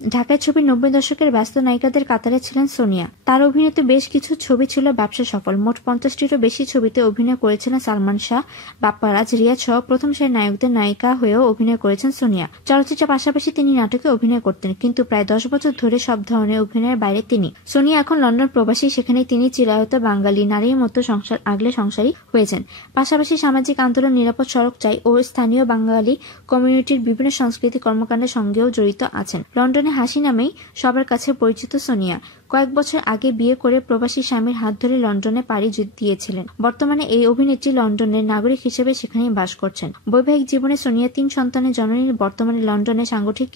ঢাকায় ছবির 90 দশকের ব্যস্ত নায়িকাদের কাতারে ছিলেন সোনিয়া। তার অভিনীত বেশ কিছু ছবি ছিল ব্যবসা সফল। মোট 50টিরও বেশি ছবিতে অভিনয় করেছিলেন সালমান শাহ, বাপ্পারাজ, রিয়াজ সহ প্রথম সারির নায়কদের নায়িকা হয়েও অভিনয় করেছেন সোনিয়া। চলচ্চিত্রের পাশাপাশি তিনি নাটকে অভিনয় করতেন, কিন্তু প্রায় 10 বছর ধরে সব ধরনের অভিনয়ের বাইরে তিনি। সোনিয়া এখন লন্ডন প্রবাসী, সেখানে তিনি চিরায়ত বাঙালি নারীর মতো সংসার আগলে সংসারী হয়েছেন। পাশাপাশি সামাজিক আন্দোলন, নিরাপদ সড়ক চাই ও স্থানীয় বাঙালি কমিউনিটির বিভিন্ন সাংস্কৃতিক কর্মকাণ্ডের সঙ্গেও জড়িত আছেন। লন্ডনে হাসি নামেই সবার কাছে পরিচিত সোনিয়া কয়েক বছর আগে বিয়ে করে প্রবাসী স্বামীর হাত ধরে লন্ডনে পাড়ি দিয়েছিলেন। বর্তমানে এই অভিনেত্রী লন্ডনের নাগরিক হিসেবে সেখানেই বাস করছেন। বৈবাহিক জীবনে সোনিয়া 3 সন্তানের জননী। বর্তমানে লন্ডনে সাংগঠনিক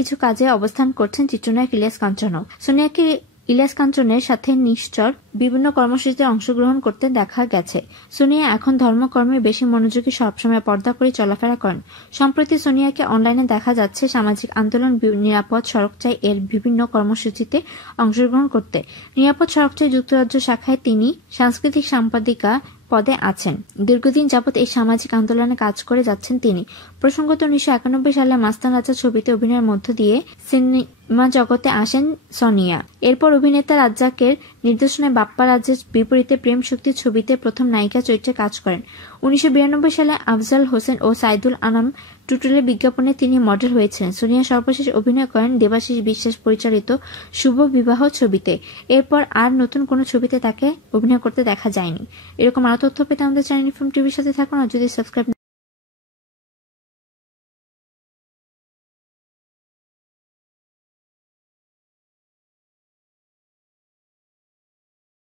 কিছু কাজে অবস্থান করছেন চিত্রনায়ক ইলিয়াস কাঞ্চনও। সোনিয়াকে ইলিয়াস কাঞ্চনের সাথে নিশ্চর বিভিন্ন কর্মসূচিতে অংশগ্রহণ করতে দেখা গেছে। সোনিয়া এখন ধর্মকর্মে বেশি মনোযোগী, সবসময় পর্দা করে চলাফেরা করেন। সম্প্রতি সোনিয়াকে অনলাইনে দেখা যাচ্ছে সামাজিক আন্দোলন, নিরাপদ সড়ক চাই এর বিভিন্ন কর্মসূচিতে অংশগ্রহণ করতে। নিরাপদ সড়ক চাই যুক্তরাজ্য শাখায় তিনি সাংস্কৃতিক সম্পাদিকা পদে আছেন। দীর্ঘদিন যাবৎ এই সামাজিক আন্দোলনে কাজ করে যাচ্ছেন তিনি। প্রসঙ্গত 1991 সালে মাস্তান রাজা ছবিতে অভিনয়ের মধ্য দিয়ে সিনেমা জগতে আসেন সোনিয়া। এরপর অভিনেতা রাজ্জাকের নির্দেশনায় বাপ্পা রাজের বিপরীতে প্রেম শক্তি ছবিতে প্রথম নায়িকা চরিত্রে কাজ করেন। 1992 সালে আফজাল হোসেন ও সাইদুল আনাম টুটুলের বিজ্ঞাপনে তিনি মডেল হয়েছিলেন। সোনিয়া সর্বশেষ অভিনয় করেন দেবাশিস বিশ্বাস পরিচালিত শুভ বিবাহ ছবিতে। এরপর আর নতুন কোনো ছবিতে তাকে অভিনয় করতে দেখা যায়নি। এরকম আরো তথ্য পেতে আমাদের চ্যানেল ইনফর্ম টিভির সাথে থাকুন, আর যদি সাবস্ক্রাইব